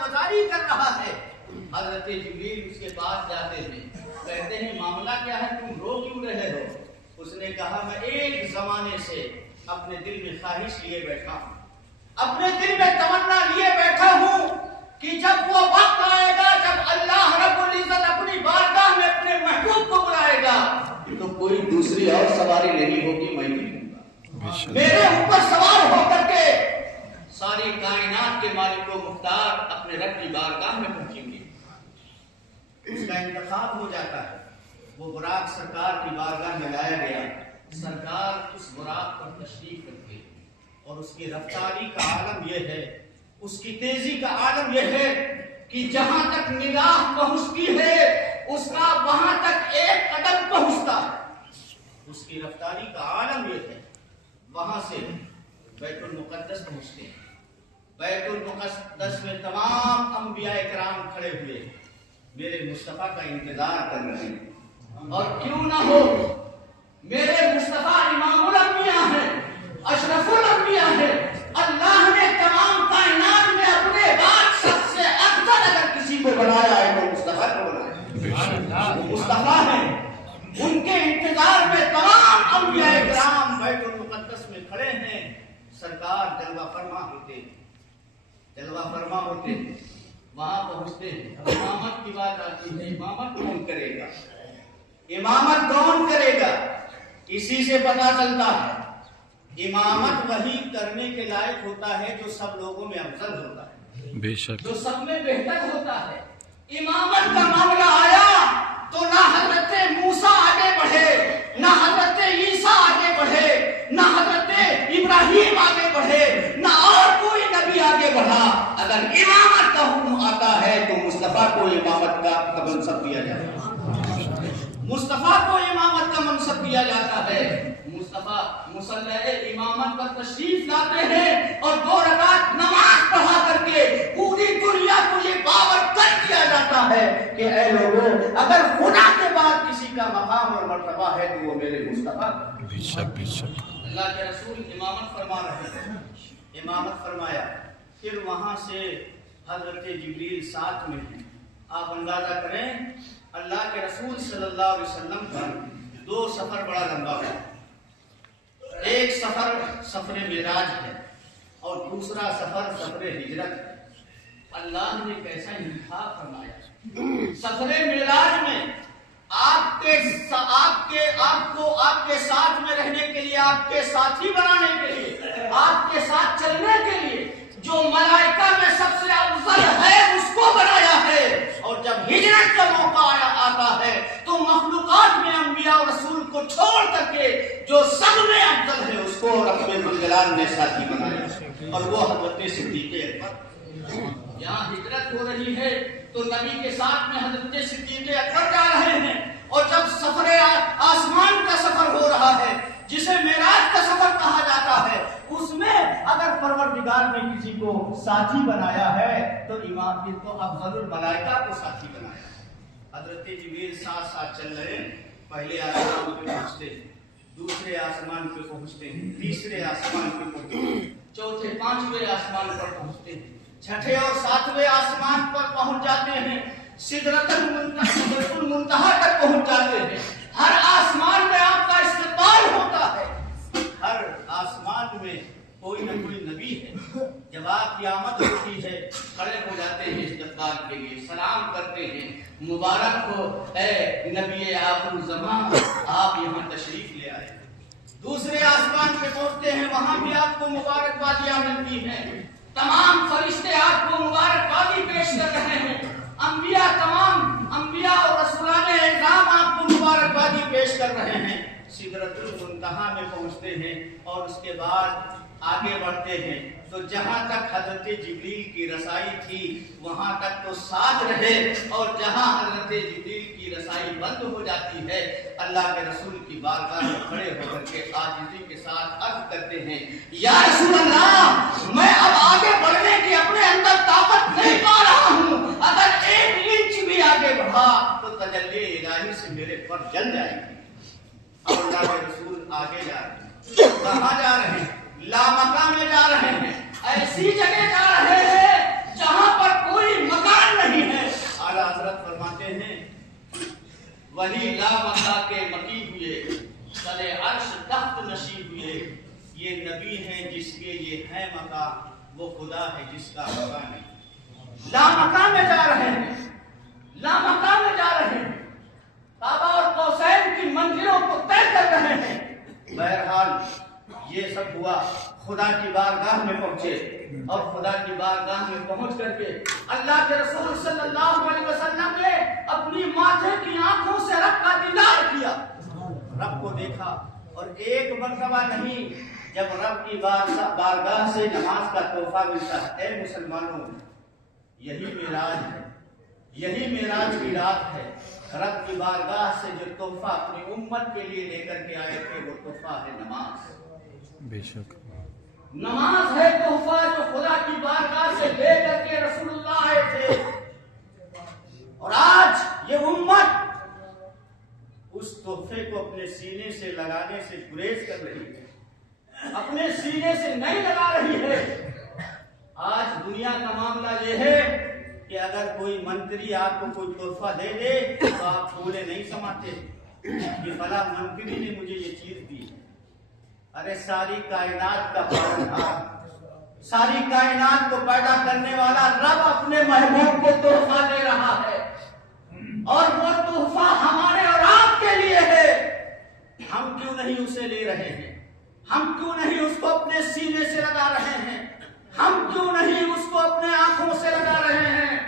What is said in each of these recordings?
گزاری کر رہا ہے۔ حضرت جبریل اس کے پاس جاتے ہیں، کہتے ہیں معاملہ کیا ہے، تم رو کیوں رہے ہو؟ اس نے کہا میں ایک زمانے سے اپنے دل میں خواہش لیے بیٹھا ہوں، اپنے دل میں تمنا لیے بیٹھا ہوں کہ جب وہ وقت آئے گا جب اللہ رب العزت اپنی بارگاہ میں اپنے محبوب کو بلائے گا تو کوئی دوسری اور سواری نہیں ہوگی، میں نہیں ہوں گا، میرے اوپر سوار ہو کر کے ساری کائنات کے مالک و مختار اپنے رب کی بارگاہ میں پہنچیں گے۔ اس کا انتخاب ہو جاتا ہے، وہ براق سرکار کی بارگاہ میں لایا گیا، سرکار اس براق پر تشریف رکھتے اور اس کی رفتاری کا عالم یہ ہے، اس کی تیزی کا عالم یہ ہے کہ جہاں تک نگاہ پہنچتی ہے اس کا وہاں تک ایک قدم پہنچتا ہے۔ اس کی رفتاری کا عالم یہ ہے، وہاں سے بیت المقدس پہنچتے ہیں۔ بیت المقدس میں تمام انبیاء کرام کھڑے ہوئے میرے مصطفیٰ کا انتظار کر رہے ہیں، اور کیوں نہ ہو میرے مصطفیٰ امام الانبیاء ہیں، اشرف الانبیاء ہیں، اللہ نے تمام کائنات میں اپنے بعد سب سے افضل اگر کسی کو بنایا ہے تو مصطفیٰ کو بنایا ہے، وہ مصطفیٰ ہیں۔ ان کے انتظار میں تمام انبیاء کرام بیت المقدس میں کھڑے ہیں، سرکار جلوہ فرما ہوتے، جلوہ فرما ہوتے، وہاں پہنچتے ہیں۔ امامت کی بات آتی ہے، امامت کون کرے گا، امامت کون کرے گا؟ اسی سے پتہ چلتا ہے امامت وہی کرنے کے لائق ہوتا ہے جو سب لوگوں میں افضل ہوتا ہے، بے شک جو سب میں بہتر ہوتا ہے۔ امامت کا معاملہ آیا تو نہ حضرت موسیٰ آگے بڑھے، نہ حضرت عیسیٰ آگے بڑھے، نہ حضرت ابراہیم آگے بڑھے، نہ اور کوئی نبی آگے بڑھا۔ اگر امامت کا حکم آتا ہے تو مصطفیٰ کو امامت کا منصب دیا جاتا ہے، مصطفیٰ کو امامت کا منصب دیا جاتا ہے۔ مصطفیٰ مصلح امامت پر تشریف لاتے ہیں اور 2 رکعت نماز پڑھا کر کے پوری دنیا کو یہ باور کر دیا جاتا ہے کہ اے لوگوں، اگر خدا کے بعد کسی کا مقام اور مرتبہ ہے تو وہ میرے مصطفیٰ۔ بے شک بے شک اللہ کے رسول امامت فرما رہے ہیں، امامت فرمایا، پھر وہاں سے حضرت جبریل ساتھ میں ہیں۔ آپ اندازہ کریں اللہ کے رسول صلی اللہ علیہ وسلم کا 2 سفر بڑا لمبا ہے، ایک سفر سفر معراج ہے اور دوسرا سفر سفر ہجرت ہے۔ اللہ نے کیسا انتخاب فرمایا، سفر معراج میں آپ کے ساتھ میں رہنے کے لیے، آپ کے ساتھی بنانے کے لیے، آپ کے ساتھ چلنے کے لیے جو ملائکہ میں سب سے افضل ہے اس کو بنایا ہے، اور جب ہجرت کا موقع آتا ہے تو مخلوقات میں انبیاء اور رسول کو چھوڑ کر کے جو سب میں افضل ہے اس کو رب ذوالجلال نے ساتھی بنایا، اور وہ حضرت صدیق اکبر۔ یہاں ہجرت ہو رہی ہے تو نبی کے ساتھ میں حضرت صدیق اکبر جا رہے ہیں، اور جب سفر آسمان کا سفر ہو رہا ہے جسے معراج کا سفر کہا جاتا ہے، اس میں اگر پروردگار نے کسی کو ساتھی بنایا ہے تو امام کو افضل الملائکہ کو ساتھی بنایا۔ حضرت جبریل ساتھ ساتھ چل رہے ہیں، پہلے آسمان پہ پہنچتے ہیں، دوسرے آسمان پہ پہنچتے ہیں، تیسرے آسمان پہ پہنچتے ہیں، چوتھے 5ویں آسمان پر پہنچتے ہیں، 6ٹھے اور 7ویں آسمان پر پہنچ جاتے ہیں، سدرۃ المنتہا تک پہنچ جاتے ہیں۔ ہر آسمان میں آپ کا استقبال ہوتا ہے، ہر آسمان میں کوئی نہ کوئی نبی ہے۔ جب آپ کی آمد ہوتی ہے کھڑے ہو جاتے ہیں استقبال کے لیے، سلام کرتے ہیں، مبارک ہو اے نبی آخر الزمان، آپ یہاں تشریف لے آئے۔ دوسرے آسمان پہ پہنچتے ہیں، وہاں بھی آپ کو مبارکبادیاں ملتی ہیں، تمام فرشتے آپ کو مبارکبادی پیش کر رہے ہیں، تمام انبیاء اور رسولان اعظام آپ کو مبارکبادی پیش کر رہے ہیں۔ سدرۃ المنتہا میں پہنچتے ہیں اور اس کے بعد آگے بڑھتے ہیں تو جہاں تک حضرت جبریل کی رسائی تھی وہاں تک تو ساتھ رہے، اور جہاں حضرت جبریل کی رسائی بند ہو جاتی ہے اللہ کے رسول کی بارگاہ میں کھڑے ہو کر کے عاجزی کے ساتھ عرض کرتے ہیں، یا رسول اللہ، میں اب آگے بڑھنے کی اپنے اندر طاقت نہیں پا رہا ہوں، اگر 1 انچ بھی آگے بڑھا تو تجلی الہی سے میرے پر جل جائے گی۔ اب اللہ کے رسول آگے جا رہے ہیں، کہاں جا رہے ہیں؟ لامکان میں جا رہے ہیں، ایسی جگہ جا رہے ہیں جہاں پر کوئی وہی لامکہ کے مکی ہوئے، تلے عرش تخت نشی ہوئے، یہ نبی ہیں جس کے یہ ہے مکہ، وہ خدا ہے جس کا مکہ نہیں۔ لامکہ میں جا رہے ہیں، لامکہ میں جا رہے ہیں، کعبہ اور قوسین کی منزلوں کو طے کر رہے ہیں۔ بہرحال یہ سب ہوا، خدا کی بارگاہ میں پہنچے، اور خدا کی بارگاہ میں پہنچ کر کے اللہ کے رسول صلی اللہ علیہ وسلم نے اپنی ماتھے کی آنکھوں سے رب کا دیدار کیا، رب کو دیکھا۔ اور ایک مرتبہ نہیں، جب رب کی بارگاہ سے نماز کا تحفہ ملتا ہے، اے مسلمانوں، یہی معراج ہے، یہی معراج کی رات ہے۔ رب کی بارگاہ سے جو تحفہ اپنی امت کے لیے لے کر کے آئے تھے، وہ تحفہ ہے نماز۔ بے شک نماز ہے تحفہ جو خدا کی بارگاہ سے لے کر کے رسول اللہ آئے تھے، اور آج یہ امت اس تحفے کو اپنے سینے سے لگانے سے گریز کر رہی ہے، اپنے سینے سے نہیں لگا رہی ہے۔ آج دنیا کا معاملہ یہ ہے کہ اگر کوئی منتری آپ کو کوئی تحفہ دے دے تو آپ پھولے نہیں سماتے کہ فلاں منتری نے مجھے یہ چیز دی۔ ارے ساری کائنات کا پالنہار، ساری کائنات کو پیدا کرنے والا رب اپنے محبوب کو تحفہ دے رہا ہے، اور وہ تحفہ ہمارے اور آپ کے لیے ہے۔ ہم کیوں نہیں اسے لے رہے ہیں؟ ہم کیوں نہیں اس کو اپنے سینے سے لگا رہے ہیں؟ ہم کیوں نہیں اس کو اپنے آنکھوں سے لگا رہے ہیں؟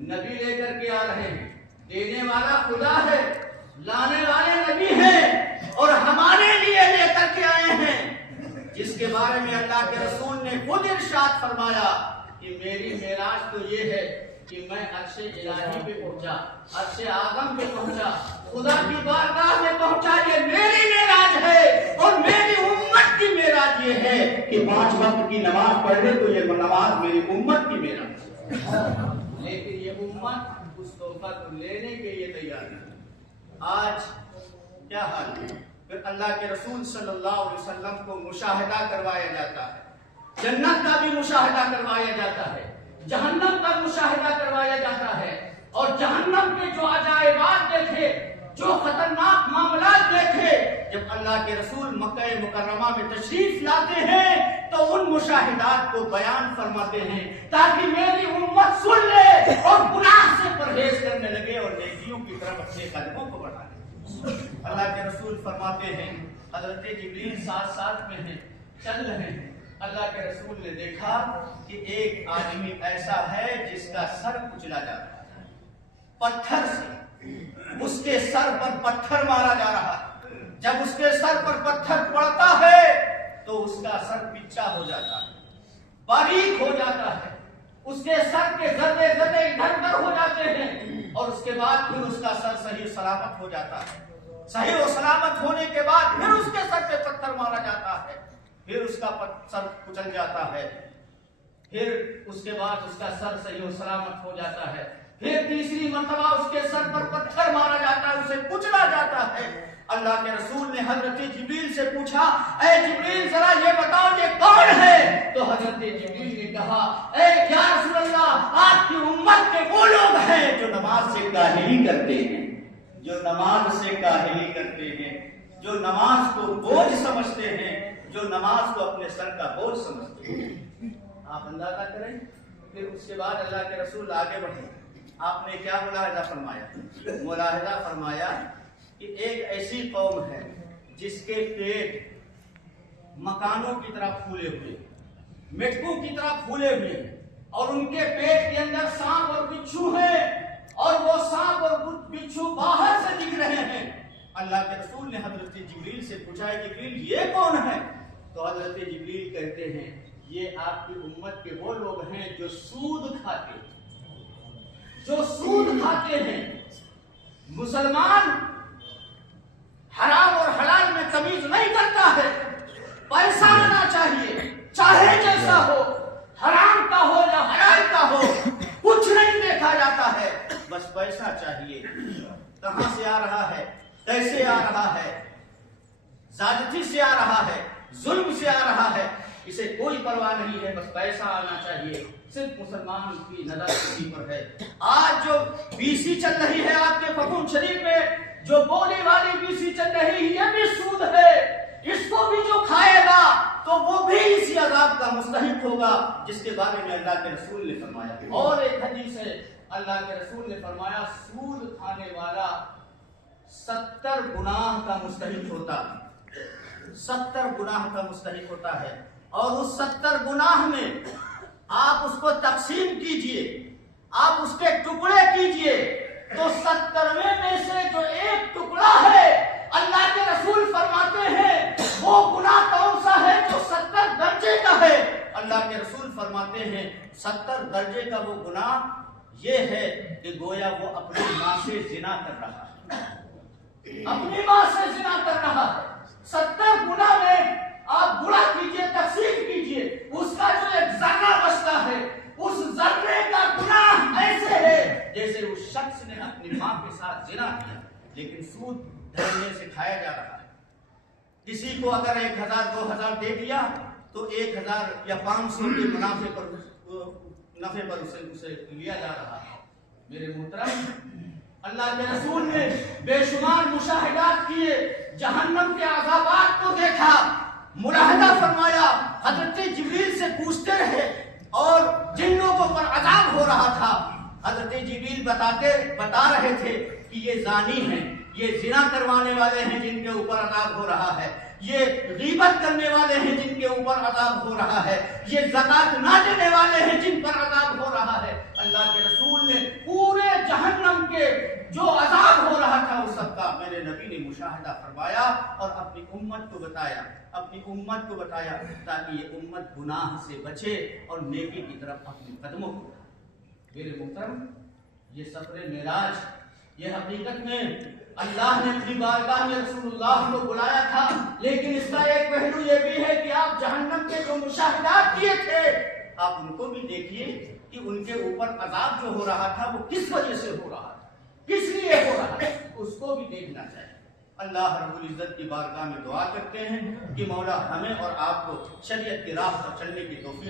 نبی لے کر کے آ رہے ہیں، دینے والا خدا ہے، لانے والے نبی ہیں، اور ہمارے لیے لے کر کے آئے ہیں، جس کے بارے میں اللہ کے رسول نے خود ارشاد فرمایا کہ میری معراج تو یہ ہے کہ میں عرش الہی پہ پہنچا، عرش اعظم پہ پہنچا، خدا کی بارگاہ میں پہنچا، یہ میری معراج ہے۔ اور میری امت کی معراج یہ ہے کہ 5 وقت کی نماز پڑھ لے تو یہ نماز میری امت کی معراج ہے۔ لیکن یہ امت اس تحفہ کو لینے کے لیے تیار نہیں۔ آج کیا حال ہے؟ پھر اللہ کے رسول صلی اللہ علیہ وسلم کو مشاہدہ کروایا جاتا ہے، جنت کا بھی مشاہدہ کروایا جاتا ہے، جہنم کا مشاہدہ کروایا جاتا ہے، اور جہنم کے جو عجائبات دیکھے، جو خطرناک معاملات دیکھے، جب اللہ کے رسول مکہ مکرمہ میں تشریف لاتے ہیں تو ان مشاہدات کو بیان فرماتے ہیں تاکہ میری امت سن لے اور گناہ سے پرہیز کرنے لگے اور نیکیوں کی طرف اپنے قدموں کو بڑھائے۔ اللہ کے رسول فرماتے ہیں، حضرت جبریل ساتھ ساتھ میں ہیں، چل رہے ہیں، اللہ کے رسول نے دیکھا کہ ایک آدمی ایسا ہے جس کا سر کچلا جاتا ہے، پتھر سے اس کے سر پر پتھر مارا جا رہا ہے، جب اس کے سر پر پتھر پڑتا ہے تو اس کا سر پچھا ہو جاتا ہے، باریک ہو جاتا ہے، اس کے سر کے ذرے ذرے ادھر ادھر ہو جاتے ہیں، اور اس کے بعد پھر اس کا سر صحیح سلامت ہو جاتا ہے۔ صحیح و سلامت ہونے کے بعد پھر اس کے سر پہ پتھر مارا جاتا ہے، پھر اس کا سر کچل جاتا ہے، پھر اس کے بعد اس کا سر صحیح و سلامت ہو جاتا ہے، پھر تیسری مرتبہ اس کے سر پر پتھر مارا جاتا ہے، اسے کچلا جاتا ہے۔ اللہ کے رسول نے حضرت جبریل سے پوچھا، اے جبریل ذرا یہ بتاؤ یہ کون ہے؟ تو حضرت جبریل نے کہا، اے یا رسول اللہ، آپ کی امت کے وہ لوگ ہیں جو نماز سے کاہلی کرتے ہیں، جو نماز سے کاہلی کرتے ہیں، جو نماز کو بوجھ سمجھتے ہیں، جو نماز کو اپنے سر کا بوجھ سمجھتے ہیں۔ آپ اندازہ کریں، پھر اس کے بعد اللہ کے رسول آگے بڑھے، آپ نے کیا ملاحظہ فرمایا؟ ملاحظہ فرمایا کہ ایک ایسی قوم ہے جس کے پیٹ مکانوں کی طرح پھولے ہوئے، مٹکوں کی طرح پھولے ہوئے، اور ان کے پیٹ کے اندر سانپ اور بچھو ہیں، اور وہ سانپ اور بچھو باہر سے دکھ رہے ہیں۔ اللہ کے رسول نے حضرت جبریل سے پوچھا، جبریل یہ کون ہے؟ تو حضرت جبریل کہتے ہیں، یہ آپ کی امت کے وہ لوگ ہیں جو سود کھاتے ہیں، جو سود کھاتے ہیں۔ مسلمان حرام اور حلال میں تمیز نہیں کرتا ہے، پیسہ آنا چاہیے، چاہے جیسا ہو، حرام کا ہو یا حلال کا ہو، کچھ نہیں دیکھا جاتا ہے، بس پیسہ چاہیے۔ کہاں سے آ رہا ہے، کیسے آ رہا ہے، زیادتی سے آ رہا ہے، ظلم سے آ رہا ہے، اسے کوئی پرواہ نہیں ہے، بس پیسہ آنا چاہیے، صرف مسلمان کی نظر اسی پر ہے۔ آج جو بیسی چل رہی ہے آپ کے فخم شریف میں، جو بولی والی بیسی چل رہی ہے، یہ بھی سود ہے، اس کو بھی جو کھائے گا تو وہ بھی اسی عذاب کا مستحق ہوگا جس کے بارے میں اللہ کے رسول نے فرمایا۔ اور ایک حدیث ہے، اللہ کے رسول نے فرمایا سود کھانے والا 70 گناہ کا مستحق ہوتا ہے، 70 گناہ کا مستحق ہوتا ہے، اور اس 70 گناہ میں آپ اس کو تقسیم کیجئے، آپ اس کے ٹکڑے کیجئے، تو 70ویں میں سے جو ایک ٹکڑا ہے، اللہ کے رسول فرماتے ہیں وہ گناہ کون سا ہے جو 70 درجے کا ہے؟ اللہ کے رسول فرماتے ہیں 70 درجے کا وہ گناہ یہ ہے کہ گویا وہ اپنی ماں سے زنا کر رہا ہے، اپنی ماں سے زنا کر رہا ہے۔ 70 گناہ میں آپ گناہ کیجئے، تقسیم کیجئے، اس کا جو ایک ذرہ بچتا ہے، اس ذرے کا گناہ ایسے ہے جیسے اس شخص نے اپنی ماں کے ساتھ زنا کیا، لیکن سود دھرنے سے کھایا جا رہا ہے۔ کسی کو اگر 1000 2000 دے دیا تو 1000 یا 500 کے منافع پر اسے لیا جا رہا ہے۔ میرے محترم، اللہ کے رسول نے بے شمار مشاہدات کیے، جہنم کے عذابات کو دیکھا، ملاحظہ فرمایا، حضرت جبریل سے پوچھتے رہے، اور جن لوگوں پر عذاب ہو رہا تھا حضرت جبریل بتا رہے تھے کہ یہ زانی ہیں، یہ زنا کروانے والے ہیں جن کے اوپر عذاب ہو رہا ہے، یہ غیبت کرنے والے ہیں جن کے اوپر عذاب ہو رہا ہے، یہ زکات نہ دینے والے ہیں جن پر عذاب ہو رہا ہے۔ اللہ کے رسول نے پورے جہنم کے جو عذاب ہو رہا تھا اس سب کا میرے نبی نے مشاہدہ فرمایا اور اپنی امت کو بتایا تاکہ یہ امت گناہ سے بچے اور نیکی کی طرف اپنے قدموں کو۔ میرے محترم، یہ سفر معراج یہ حقیقت میں اللہ نے اپنی بارگاہ میں رسول اللہ کو بلایا تھا، لیکن اس کا ایک پہلو یہ بھی ہے کہ آپ جہنم کے جو مشاہدات کیے تھے آپ ان کو بھی دیکھیے کہ ان کے اوپر عذاب جو ہو رہا تھا وہ کس وجہ سے ہو رہا تھا، کس لیے ہو رہا ہے، اس کو بھی دیکھنا چاہیے۔ اللہ رب العزت کی بارگاہ میں دعا کرتے ہیں کہ مولا ہمیں اور آپ کو شریعت کی راہ پر چلنے کی توفیق